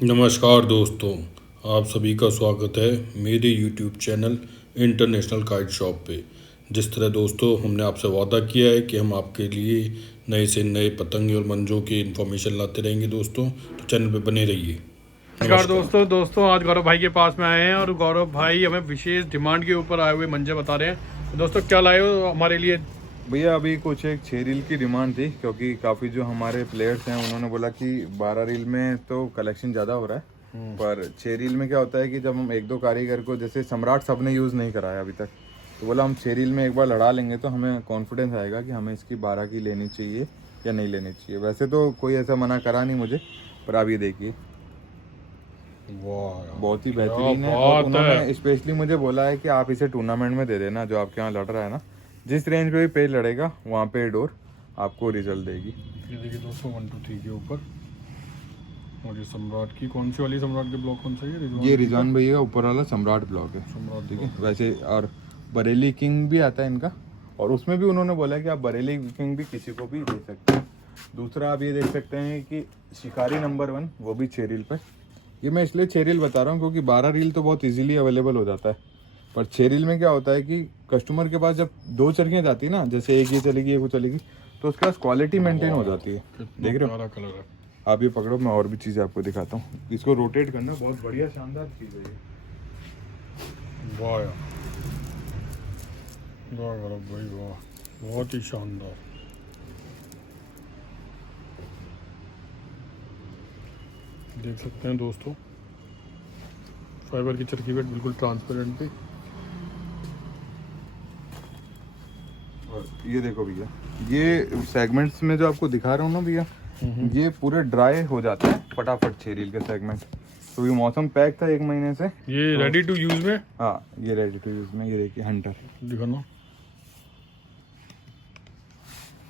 नमस्कार दोस्तों, आप सभी का स्वागत है मेरे YouTube channel international kite shop पे। जिस तरह दोस्तों हमने आपसे वादा किया है कि हम आपके लिए नए से नए पतंगे और मंजों की इन्फॉर्मेशन लाते रहेंगे दोस्तों, तो चैनल पे बने रहिए। नमस्कार नमस्कार। दोस्तों आज गौरव भाई के पास में आए हैं और गौरव भाई हमें विशेष डिमांड के ऊपर आए हुए मंजे बता रहे हैं। तो दोस्तों क्या लाए हो हमारे लिए? भैया अभी कुछ एक 6 रील की डिमांड थी, क्योंकि काफ़ी जो हमारे प्लेयर्स हैं उन्होंने बोला कि 12 रील में तो कलेक्शन ज़्यादा हो रहा है, पर 6 रील में क्या होता है कि जब हम एक दो कारीगर को, जैसे सम्राट सब ने यूज़ नहीं कराया अभी तक, तो बोला हम 6 रील में एक बार लड़ा लेंगे तो हमें कॉन्फिडेंस आएगा कि हमें इसकी 12 की लेनी चाहिए या नहीं लेनी चाहिए। वैसे तो कोई ऐसा मना करा नहीं मुझे, पर आप ये देखिए वाह, बहुत ही बेहतरीन है। और उन्होंने स्पेशली मुझे बोला है कि आप इसे टूर्नामेंट में दे देना, जो आपके यहाँ लड़ रहा है ना, जिस रेंज पे भी पेज लड़ेगा वहाँ पे डोर आपको रिजल्ट देगी। ये देखिए दोस्तों 1 2 3 के ऊपर। और ये सम्राट की कौन सी वाली सम्राट के ब्लॉक कौन सा है? ये रिजवान भैया का ऊपर वाला सम्राट ब्लॉक है, सम्राट ठीक है। वैसे और बरेली किंग भी आता है इनका, और उसमें भी उन्होंने बोला है कि आप बरेली किंग भी किसी को भी दे सकते हैं। दूसरा आप ये देख सकते हैं कि शिकारी नंबर 1 वो भी 6 रील पर। ये मैं इसलिए 6 रील बता रहा हूँ क्योंकि 12 रील तो बहुत इजीली अवेलेबल हो जाता है, पर 6 रील में क्या होता है कि कस्टमर के पास जब 2 चरखियाँ जाती है ना, जैसे एक ये चलेगी एक वो चलेगी, तो उसके पास क्वालिटी मेंटेन हो जाती है। देख रहे हो कलर है। आप, ये पकड़ो, मैं और भी चीज़ें आपको दिखाता हूँ। इसको रोटेट करना बहुत बढ़िया शानदार चीज़ है ये। वाह यार, वाह गौरव भाई वाह, बहुत ही शानदार। देख सकते हैं दोस्तों फाइबर की चरखी वेट बिल्कुल ट्रांसपेरेंट थी। और ये देखो भैया, ये सेगमेंट्स में जो आपको दिखा रहा हूँ ना भैया, ये पूरे ड्राई हो जाते हैं फटाफट 6 रील के सेगमेंट। तो ये मौसम पैक था 1 महीने से। ये तो रेडी टू यूज में? हाँ, ये रेडी टू यूज में। ये देखिए हंटर दिखाना,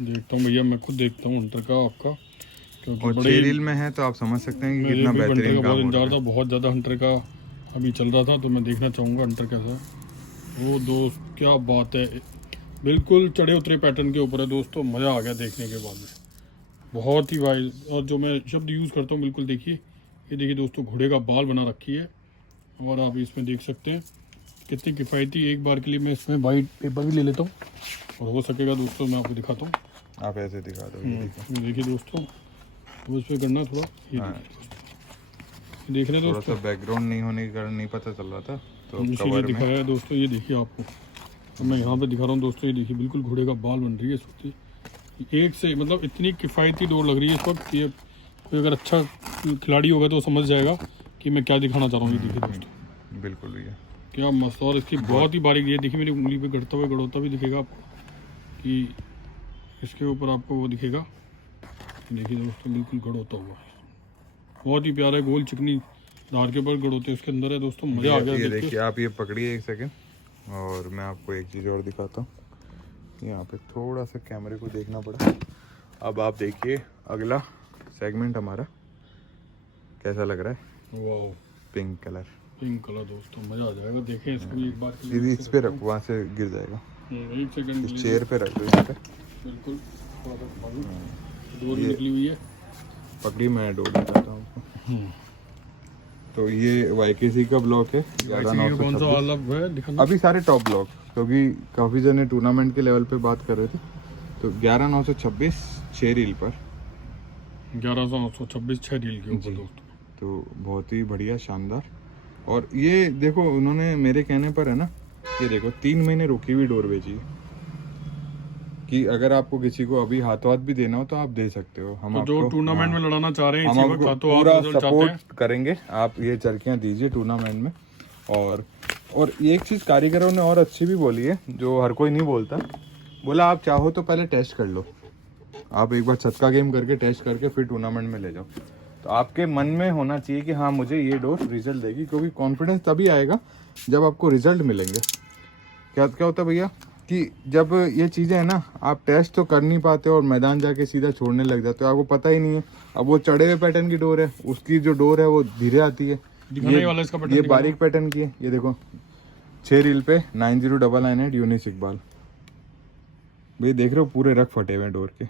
देखता हूँ भैया, मैं खुद देखता हूँ हंटर का आपका, क्योंकि और 6 रील में है तो आप समझ सकते हैं कि मेरे कितना भी हंटर बेहतरीन का काम बहुत हो रहा इंतजार था, है। बहुत ज़्यादा हंटर का अभी चल रहा था, तो मैं देखना चाहूँगा हंटर कैसा है। वो दोस्त क्या बात है, बिल्कुल चढ़े उतरे पैटर्न के ऊपर है दोस्तों, मज़ा आ गया देखने के बाद में, बहुत ही भाई। और जो मैं शब्द यूज़ करता हूँ बिल्कुल देखिए, ये देखिए दोस्तों घोड़े का बाल बना रखी है, और आप इसमें देख सकते हैं कितनी किफ़ायती। एक बार के लिए मैं इसमें वाइट पेपर भी ले लेता हूँ, और हो सकेगा दोस्तों मैं आपको दिखाता हूँ। आप ऐसे दिखा दो, ये देखिए। ये देखिए दोस्तों, अब इस पर करना थोड़ा, ये हाँ, देख रहे हैं थोड़ा दोस्तों, सा बैकग्राउंड नहीं होने के कारण नहीं पता चल रहा था, तो इसीलिए कवर में दिखाया है दोस्तों। ये देखिए आपको, अब मैं यहाँ पे दिखा रहा हूँ दोस्तों, ये देखिए बिल्कुल घोड़े का बाल बन रही है इस वक्त। एक से मतलब इतनी किफ़ायती डोर लग रही है इस वक्त, ये कोई अगर अच्छा खिलाड़ी होगा तो समझ जाएगा कि मैं क्या दिखाना चाह रहा हूँ। ये देखिए दोस्तों बिल्कुल भैया, क्या मस्त, और इसकी बहुत ही बारीक, ये देखिए मेरी उंगली पे गड़ता हुआ गड़ोता भी दिखेगा आपको, कि इसके ऊपर आपको वो दिखेगा। देखिए दोस्तों बिल्कुल गड़ोता हुआ, बहुत ही प्यारा गोल चिकनी धार के ऊपर गड़ोते उसके अंदर है दोस्तों, मज़ा आ गया ये देख के। देखिए आप, ये पकड़िए एक सेकंड, और मैं आपको एक चीज़ और दिखाता हूँ। यहाँ पे थोड़ा सा कैमरे को देखना पड़ा। अब आप देखिए अगला सेगमेंट हमारा कैसा लग रहा है। वाह, पिंक कलर, पिंक कलर दोस्तों, मज़ा आ जाएगा। देखें इसको भी एक बार के लिए। सीधी इस पे रखो, वहाँ से गिर जाएगा। एक सेकंड इस चेयर पे रख दो, यहाँ पे बिल्कुल थोड़ा सा मालूम, डोर भी निकली हुई है। पकड़ी, मैं डोर दिखाता हूँ आपको। तो ये वाईकेसी का ब्लॉक है, कौन सा 11,926। वाला है दिखाना? अभी सारे टॉप ब्लॉक, क्योंकि काफ़ी जने टूर्नामेंट के लेवल पे बात कर रहे थे, तो 11,926 6 रील पर 11,926 6 रील के ऊपर दोस्तों। तो बहुत ही बढ़िया शानदार। और ये देखो उन्होंने मेरे कहने पर है ना, ये देखो 3 महीने रुकी हुई डोर बेची है, कि अगर आपको किसी को अभी हाथों हाथ भी देना हो तो आप दे सकते हो। हम तो जो आपको, टूर्नामेंट में लड़ाना चाह रहे हैं हम इसी वक्त, आपको तो आप पूरा रिजल्ट चाहते हैं, सपोर्ट करेंगे। आप ये चरखियाँ दीजिए टूर्नामेंट में। और ये एक चीज़ कारीगरों ने और अच्छी भी बोली है, जो हर कोई नहीं बोलता। बोला आप चाहो तो पहले टेस्ट कर लो, आप एक बार छत का गेम करके टेस्ट करके फिर टूर्नामेंट में ले जाओ। तो आपके मन में होना चाहिए कि हाँ मुझे ये डोर रिजल्ट देगी, क्योंकि कॉन्फिडेंस तभी आएगा जब आपको रिजल्ट मिलेंगे। क्या क्या होता है भैया कि जब ये चीज़ें हैं ना, आप टेस्ट तो कर नहीं पाते और मैदान जाके सीधा छोड़ने लग जाते हो, आपको पता ही नहीं है। अब वो चढ़े हुए पैटर्न की डोर है, उसकी जो डोर है वो धीरे आती है। वाला इसका पैटर्न ये बारीक पैटर्न की है, ये देखो 6 रील पे 9099 यूनिस इकबाल। भाई देख रहे हो पूरे रख फटे हुए हैं डोर के।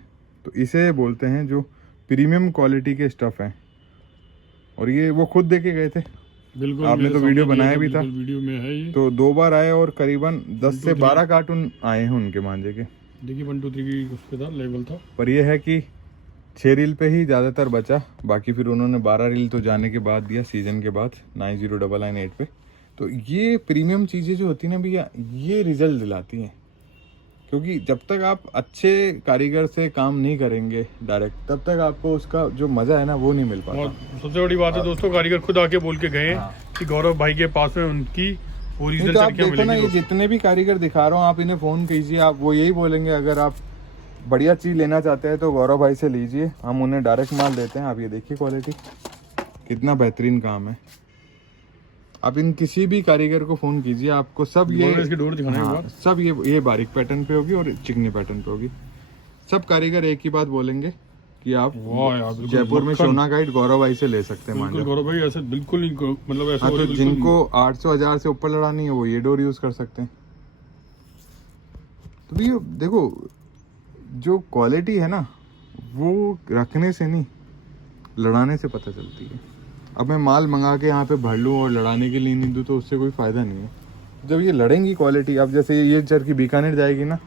तो इसे बोलते हैं जो प्रीमियम क्वालिटी के स्टफ़ हैं। और ये वो खुद देके गए थे, बिल्कुल आपने मेरे तो सामने वीडियो ये बनाया तो भी था। बिल्कुल वीडियो में है ये। तो 2 बार आए और करीबन 10 से 12 कार्टून आए हैं उनके मांझे के। देखिए 1 2 3 की उस पे था, लेवल था। पर ये है कि 6 रील पे ही ज़्यादातर बचा, बाकी फिर उन्होंने 12 रील तो जाने के बाद दिया सीजन के बाद 9098 पे। तो ये प्रीमियम चीज़ें जो होती हैं ना भैया, ये रिजल्ट दिलाती हैं, क्योंकि जब तक आप अच्छे कारीगर से काम नहीं करेंगे डायरेक्ट, तब तक आपको उसका जो मज़ा है ना वो नहीं मिल पाता। और सबसे बड़ी बात है दोस्तों, कारीगर खुद आके बोल के गए कि गौरव भाई के पास में उनकी ओरिजिनल तो आप चरखियां देखो ना, मिलेंगी। ये जितने भी कारीगर दिखा रहा हूँ, आप इन्हें फ़ोन कीजिए, आप वो यही बोलेंगे अगर आप बढ़िया चीज़ लेना चाहते हैं तो गौरव भाई से लीजिए, हम उन्हें डायरेक्ट माल देते हैं। आप ये देखिए क्वालिटी कितना बेहतरीन काम है। आप इन किसी भी कारीगर को फ़ोन कीजिए, आपको सब ये इसकी डोर दिखाने के बाद सब ये बारीक पैटर्न पे होगी और चिकनी पैटर्न पे होगी। सब कारीगर एक ही बात बोलेंगे कि आप वाह यार, बिल्कुल जयपुर में मक्खन। सोना गाइड गौरव भाई से ले सकते हैं बिल्कुल मांझा। गौरव भाई ऐसे बिल्कुल नहीं, मतलब ऐसा हाँ, हो तो रहा है, बिल्कुल जिनको 800-1000 से ऊपर लड़ानी है वो ये डोर यूज़ कर सकते हैं। तो भैया देखो, जो क्वालिटी है ना वो रखने से नहीं, लड़ाने से पता चलती है। अब मैं माल मंगा के यहाँ पे भर लूँ और लड़ाने के लिए नहीं दूँ तो उससे कोई फ़ायदा नहीं है। जब ये लड़ेंगी क्वालिटी, अब जैसे ये चरखी बीकानेर जाएगी ना,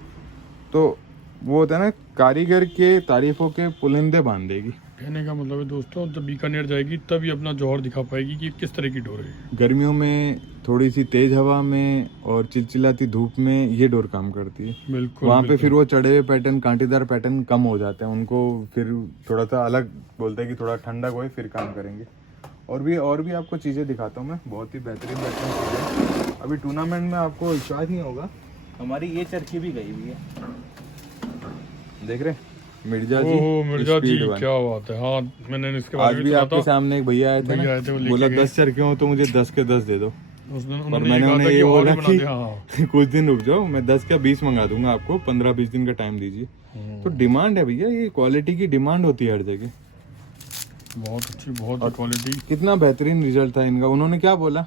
तो वो होता है ना, कारीगर के तारीफों के पुलिंदे बांध देगी। कहने का मतलब है दोस्तों, जब बीकानेर जाएगी तब ये अपना जौहर दिखा पाएगी कि किस तरह की डोर है। गर्मियों में थोड़ी सी तेज हवा में और चिलचिलाती धूप में ये डोर काम करती है। बिल्कुल वहाँ पे फिर वो चढ़े हुए पैटर्न, कांटेदार पैटर्न कम हो जाते हैं, उनको फिर थोड़ा सा अलग बोलते हैं कि थोड़ा ठंडक होए फिर काम करेंगे। और भी आपको चीज़ें दिखाता हूँ मैं, बहुत ही बेहतरीन चीज़ें। अभी टूर्नामेंट में आपको विश्वास नहीं होगा, हमारी ये चरखी भी गई हुई है, देख रहे हैं? मिर्जा जी, ओहो मिर्जा जी, Speed 1। क्या बात है। हाँ, मैंने इसके आज बारे में भी सुना आपके था। सामने एक भैया आए थे भैया आए थे, वो ना, लेके बोला गए। 10 चरखियों हो तो मुझे 10 के 10 दे दो। उस दिन पर उन्होंने मैंने कहा उन्हें था ये कि और बोला भी बना कि दे। हाँ कुछ दिन रुक जाओ, मैं 10 का 20 मंगा दूंगा आपको, 15-20 दिन का टाइम दीजिए। तो डिमांड है भैया, ये क्वालिटी की डिमांड होती है हर जगह। बहुत अच्छी, बहुत क्वालिटी। कितना बेहतरीन रिजल्ट था इनका। उन्होंने क्या बोला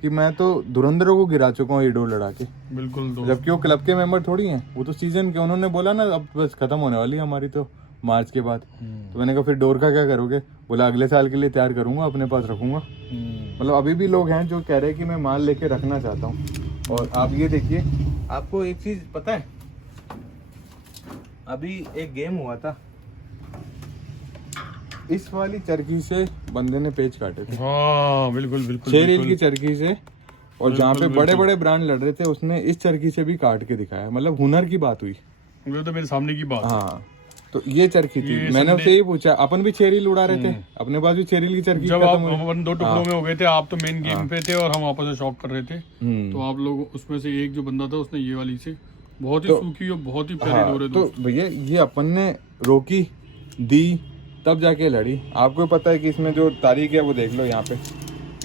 कि मैं तो धुरंधरों को गिरा चुका हूँ ये डोर लड़ा के, बिल्कुल दोस्त, जबकि वो क्लब के मेंबर थोड़ी हैं, वो तो सीजन के। उन्होंने बोला ना अब बस खत्म होने वाली है हमारी तो मार्च के बाद। तो मैंने कहा फिर डोर का क्या करोगे? बोला अगले साल के लिए तैयार करूंगा, अपने पास रखूंगा। मतलब अभी भी लोग हैं जो कह रहे हैं कि मैं माल लेके रखना चाहता हूँ। और आप ये देखिए, आपको एक चीज पता है, अभी एक गेम हुआ था, इस वाली चरखी से बंदे ने पेच काटे थे, हाँ बिल्कुल बिल्कुल 6 रील की चरखी से। और जहाँ पे बड़े बड़े ब्रांड लड़ रहे थे उसने इस चरखी से भी काट के दिखाया। मतलब हुनर की बात हुई। वो तो मेरे सामने की बात। हाँ, तो ये चरखी थी। ये मैंने उससे ये पूछा, अपन भी 6 रील उड़ा रहे थे, अपने पास भी 6 रील की चरखी जब आप खत्म हुई। हम 2 टुकड़ों में हो गए थे, आप तो मेन गेम पे थे और हम आपस में शॉक कर रहे थे। तो आप लोग उसमें से एक जो बंदा था उसने ये वाली से बहुत ही सूखी और बहुत ही प्यारी डोर है तो भैया ये अपन ने रोकी, दी, तब जाके लड़ी। आपको पता है कि इसमें जो तारीख है वो देख लो यहाँ पे,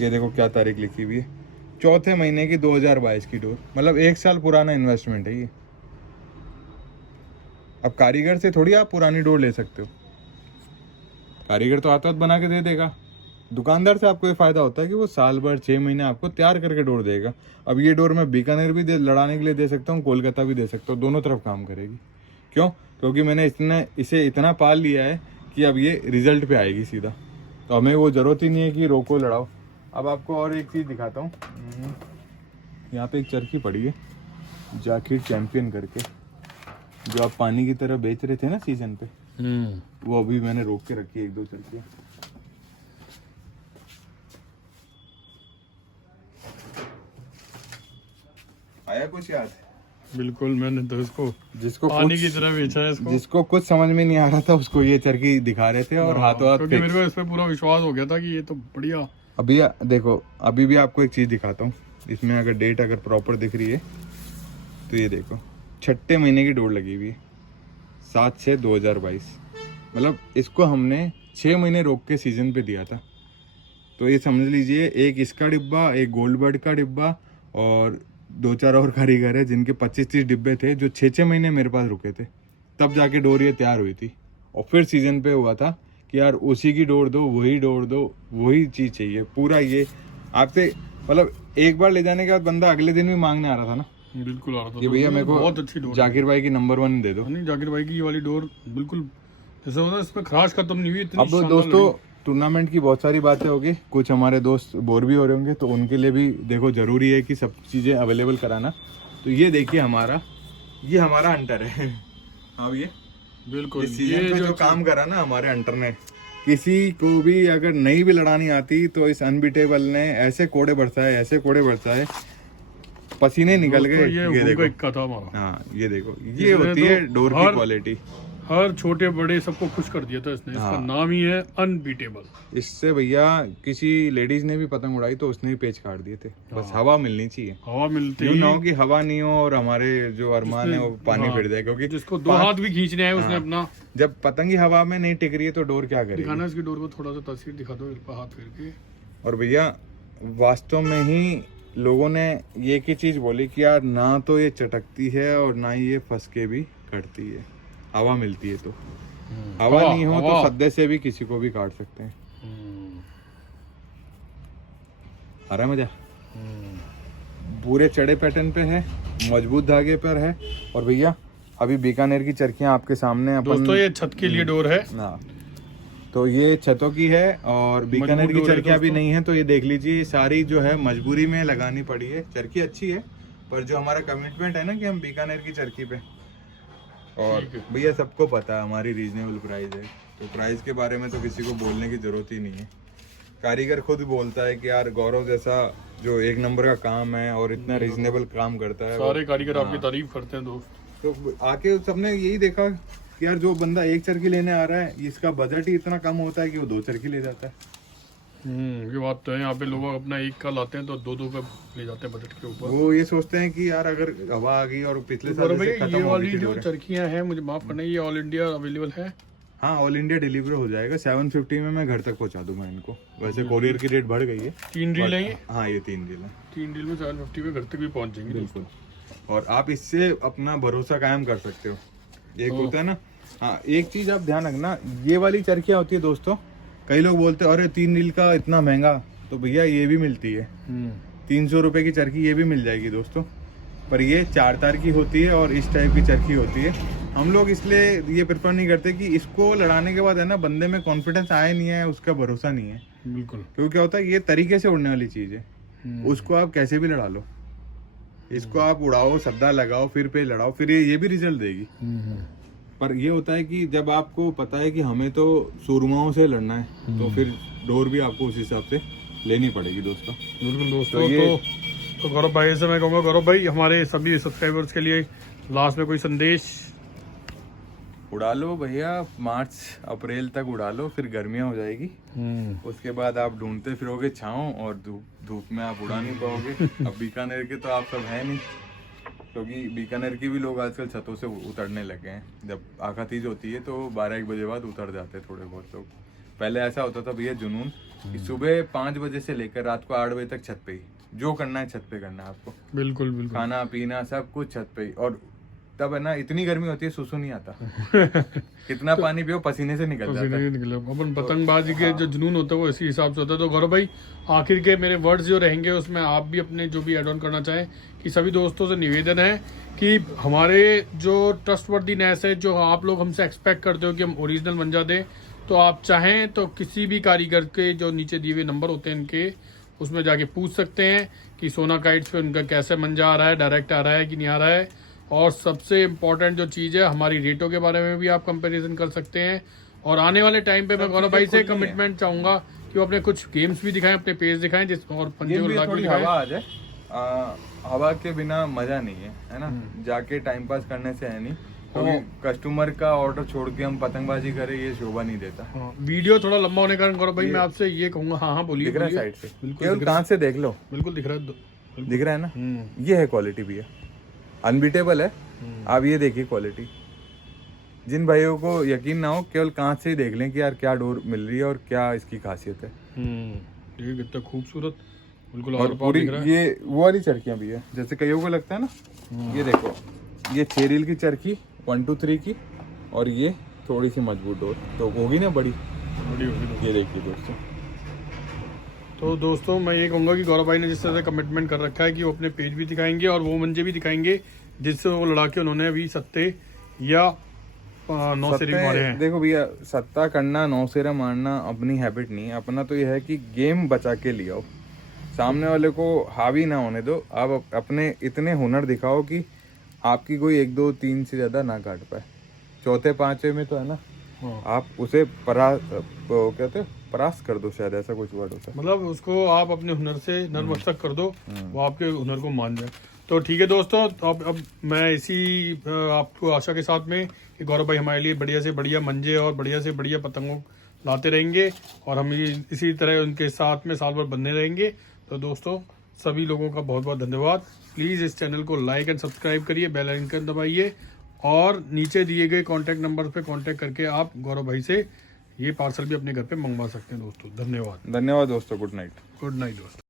ये देखो क्या तारीख लिखी हुई है, 4थे महीने की 2022 की डोर। मतलब 1 साल पुराना इन्वेस्टमेंट है ये। अब कारीगर से थोड़ी आप पुरानी डोर ले सकते हो, कारीगर तो हाथ बना के दे देगा। दुकानदार से आपको ये फायदा होता है कि वो साल भर 6 महीने आपको तैयार करके डोर देगा। अब ये डोर मैं बीकानेर भी लड़ाने के लिए दे सकता हूँ, कोलकाता भी दे सकता हूँ, दोनों तरफ काम करेगी। क्यों? क्योंकि मैंने इसे इतना पाल लिया है कि अब ये रिजल्ट पे आएगी सीधा। तो हमें वो ज़रूरत ही नहीं है कि रोको लड़ाओ। अब आपको और एक चीज़ दिखाता हूँ, यहाँ पे एक चरखी पड़ी है जाकिर चैंपियन करके, जो आप पानी की तरह बेच रहे थे ना सीजन पे, वो अभी मैंने रोक के रखी है 1-2 चरखियाँ। आया कुछ याद? बिल्कुल, मैंने तो इसको जिसको पानी की तरह बेचा है इसको, जिसको कुछ समझ में नहीं आ रहा था उसको ये चरखी दिखा रहे थे और हाथों हाथ क्योंकि मेरे को इस पे पूरा विश्वास हो गया था कि ये तो बढ़िया। अभी देखो, अभी भी आपको एक चीज दिखाता हूँ, इसमें अगर डेट अगर प्रॉपर दिख रही है तो ये देखो 6ठे महीने की डोर लगी हुई है, 7/6/2022। मतलब इसको हमने 6 महीने रोक के सीजन पे दिया था। तो ये समझ लीजिए, एक इसका डिब्बा, एक गोल्ड बर्ड का डिब्बा और 2-4 और कारीगर है जिनके 25-30 डिब्बे थे, जो 6-6 महीने मेरे पास रुके थे, तब जाके डोर ये तैयार हुई थी। और फिर सीजन पे हुआ था कि यार उसी की डोर दो, वही डोर दो, वही चीज़ चाहिए पूरा। ये आपसे मतलब एक बार ले जाने के बाद बंदा अगले दिन भी मांगने आ रहा था ना, बिल्कुल आ रहा था कि भैया मेरे को बहुत अच्छी डोर जाकिर भाई की नंबर 1 दे दो। नहीं, जाकिर भाई की ये वाली डोर बिल्कुल जैसे होता है, इसमें खराश खत्म नहीं हुई, इतनी अब शानदार दोस्तों लड़ी। टूर्नामेंट की बहुत सारी बातें होगी, कुछ हमारे दोस्त बोर भी हो रहे होंगे, तो उनके लिए भी देखो ज़रूरी है कि सब चीज़ें अवेलेबल कराना। तो ये देखिए ये हमारा हंटर है। अब ये बिल्कुल इस सीजन पे जो काम करा ना हमारे हंटर ने, किसी को भी अगर नहीं भी लड़ानी आती तो इस अनबीटेबल ने ऐसे कोड़े बरसाए, पसीने निकल गए। ये देखो इक्का था हमारा। हाँ ये देखो, ये होती है डोर की क्वालिटी। हर छोटे बड़े सबको खुश कर दिया था इसने। इसका नाम ही है अनबीटेबल। इससे भैया किसी लेडीज ने भी पतंग उड़ाई तो उसने भी पेच काट दिए थे। बस हवा मिलनी चाहिए, हवा मिलती ना हो कि हवा नहीं हो और हमारे जो अरमान है वो पानी फिर जाए, क्योंकि जिसको 2 हाथ भी खींचने हैं उसने अपना। जब पतंग ही हवा में नहीं टिक रही है तो डोर क्या करेगी। दिखाना इसकी डोर को, थोड़ा सा तस्वीर दिखा दो हाथ फेर के। और भैया वास्तव में ही लोगों ने ये की चीज बोली कि यार ना तो ये चटकती है और ना ही ये फंस के भी कटती है, हवा मिलती है। तो हवा नहीं हो तो सद्दे से भी किसी को भी काट सकते हैं। आ रहा मजा। पूरे चढ़े पैटर्न पे है, मजबूत धागे पर है। और भैया अभी बीकानेर की चरखियां आपके सामने दोस्तों, ये छत के लिए डोर है ना, तो ये छतों की है और बीकानेर की चरखियां भी नहीं है। तो ये देख लीजिए, सारी जो है मजबूरी में लगानी पड़ी है। चरखी अच्छी है पर जो हमारा कमिटमेंट है ना कि हम बीकानेर की चरखी पे, और भैया सबको पता है हमारी रीजनेबल प्राइस है, तो प्राइस के बारे में तो किसी को बोलने की जरूरत ही नहीं है। कारीगर खुद बोलता है कि यार गौरव जैसा जो एक नंबर का काम है और इतना रीजनेबल काम करता है, सारे कारीगर आपकी तारीफ करते हैं दोस्त। तो आके सबने यही देखा कि यार जो बंदा एक चरखी लेने आ रहा है, इसका बजट ही इतना कम होता है कि वो 2 चरखी ले जाता है। ये बात तो है। यहाँ पे लोग अपना एक का लाते हैं तो 2-2 का ले जाते हैं बजट के ऊपर। वो ये सोचते हैं कि यार अगर हवा आ गई और पिछले साल से खत्म ये हो वाली गई जो चरखियां हैं, मुझे माफ करना, ये ऑल इंडिया अवेलेबल है? हाँ ऑल इंडिया डिलीवरी हो जाएगा। 750 में मैं घर तक पहुंचा दूंगा इनको। वैसे कोरियर की रेट बढ़ गई है। 3 रील है। हाँ ये 3 रील है। 3 रील में 750 में घर तक भी पहुंच जाएंगे। बिल्कुल। और आप इससे अपना भरोसा कायम कर सकते हो। एक होता है ना, हाँ एक चीज आप ध्यान रखना, ये वाली चरखियां होती है दोस्तों, कई लोग बोलते हैं अरे 3 रील का इतना महंगा, तो भैया ये भी मिलती है। 300 रुपए की चरखी ये भी मिल जाएगी दोस्तों, पर ये 4 तार की होती है और इस टाइप की चरखी होती है। हम लोग इसलिए ये प्रेफर नहीं करते कि इसको लड़ाने के बाद है ना बंदे में कॉन्फिडेंस आया नहीं है, उसका भरोसा नहीं है। बिल्कुल। क्योंकि क्या होता है, ये तरीके से उड़ने वाली चीज है, उसको आप कैसे भी लड़ा लो। इसको आप उड़ाओ, सद्दा लगाओ, फिर पे लड़ाओ, फिर ये भी रिजल्ट देगी। पर ये होता है कि जब आपको पता है कि हमें तो सूरमाओं से लड़ना है, तो फिर डोर भी आपको उस हिसाब से लेनी पड़ेगी दोस्तों। बिल्कुल दोस्तों। तो गौरव भाई से मैं कहूँगा, गौरव भाई हमारे सभी सब्सक्राइबर्स के लिए लास्ट में कोई संदेश? उड़ा लो भैया, मार्च अप्रैल तक उड़ा लो, फिर गर्मियाँ हो जाएगी। उसके बाद आप ढूंढते फिरोगे छाँव, और धूप में आप उड़ा नहीं पाओगे। अब बीकानेर के तो आप सब है नहीं, क्योंकि बीकानेर की भी लोग आजकल छतों से उतरने लगे हैं। जब आखा तीज होती है तो 12-1 बजे बाद उतर जाते हैं थोड़े बहुत लोग। पहले ऐसा होता था भैया जुनून कि सुबह 5 बजे से लेकर रात को 8 बजे तक छत पे ही, जो करना है छत पे करना है आपको। बिल्कुल बिल्कुल। खाना पीना सब कुछ छत पे ही। और तब है ना इतनी गर्मी होती है, सुसु नहीं आता। कितना पानी पियो, पसीने से निकल जाता है। अपन पतंगबाजी के जो जुनून होता है वो इसी हिसाब से होता है। तो गौरव भाई आखिर के मेरे वर्ड्स जो रहेंगे उसमें आप भी अपने जो भी ऐड ऑन करना चाहें, कि सभी दोस्तों से निवेदन है कि हमारे जो ट्रस्टवर्दीनेस है, जो आप लोग हमसे एक्सपेक्ट करते हो कि हम ओरिजिनल मंजा दें, तो आप चाहें तो किसी भी कारीगर के जो नीचे दिए हुए नंबर होते हैं इनके, उसमें जाके पूछ सकते हैं कि सोना काइट्स पे उनका कैसे मंजा आ रहा है, डायरेक्ट आ रहा है कि नहीं आ रहा है। और सबसे इम्पोर्टेंट जो चीज़ है, हमारी रेटों के बारे में भी आप कंपैरिजन कर सकते हैं। और आने वाले टाइम पे मैं गौरव भाई से कमिटमेंट चाहूँगा कि वो अपने कुछ गेम्स भी दिखाएं, अपने पेज दिखाएं, जिस और पंजे उड़ा के दिखाएं। हवा आ जाए, हवा के बिना मजा नहीं है ना। जाके टाइम पास करने से है नहीं, क्योंकि कस्टमर का ऑर्डर छोड़ के हम पतंगबाजी करें, ये शोभा नहीं देता। वीडियो थोड़ा लंबा होने के कारण गौरव भाई मैं आपसे ये कहूँगा, हाँ बोलिए। दिख रहा है साइड से, केवल कांच से देख लो। बिल्कुल दिख रहा है, दिख रहा है ना। ये है क्वालिटी भैया, अनबीटेबल है। आप ये देखिए क्वालिटी। जिन भाइयों को यकीन ना हो, केवल कांच से ही देख लें कि यार क्या डोर मिल रही है और क्या इसकी खासियत है। ये कितना खूबसूरत, बिल्कुल। और पूरी ये वो वाली चरखियां भी है, जैसे कईयों को लगता है ना। ये देखो, ये 6 रील की चरखी 1 2 3 की, और ये थोड़ी सी मजबूत डोर, तो होगी ना बड़ी होगी। ये देखिए दोस्तों। तो दोस्तों मैं ये कहूँगा कि गौरव भाई ने जिस तरह से कमिटमेंट कर रखा है कि वो अपने पेज भी दिखाएंगे और वो मंजे भी दिखाएंगे जिससे वो लड़ा के उन्होंने अभी सत्ते या नौसेरे मारे हैं। देखो भैया, सत्ता करना, नौसेरा मारना अपनी हैबिट नहीं है। अपना तो यह है कि गेम बचा के ले आओ, सामने वाले को हावी ना होने दो। आप अपने इतने हुनर दिखाओ कि आपकी कोई 1 2 3 से ज़्यादा ना काट पाए। चौथे पांचवे में तो है ना, हाँ। आप उसे कहते हैं परास्त कर दो, शायद ऐसा कुछ वर्ड होता है। मतलब उसको आप अपने हुनर से नतमस्तक कर दो, वो आपके हुनर को मान जाए। तो ठीक है दोस्तों, अब मैं इसी आपको आशा के साथ में कि गौरव भाई हमारे लिए बढ़िया से बढ़िया मंजे और बढ़िया से बढ़िया पतंगों लाते रहेंगे और हम इसी तरह उनके साथ में साल भर बने रहेंगे। तो दोस्तों सभी लोगों का बहुत बहुत धन्यवाद। प्लीज़ इस चैनल को लाइक एंड सब्सक्राइब करिए, बेल आइकन दबाइए और नीचे दिए गए कॉन्टैक्ट नंबर पे कॉन्टैक्ट करके आप गौरव भाई से ये पार्सल भी अपने घर पे मंगवा सकते हैं दोस्तों। धन्यवाद। धन्यवाद दोस्तों, गुड नाइट। गुड नाइट दोस्तों।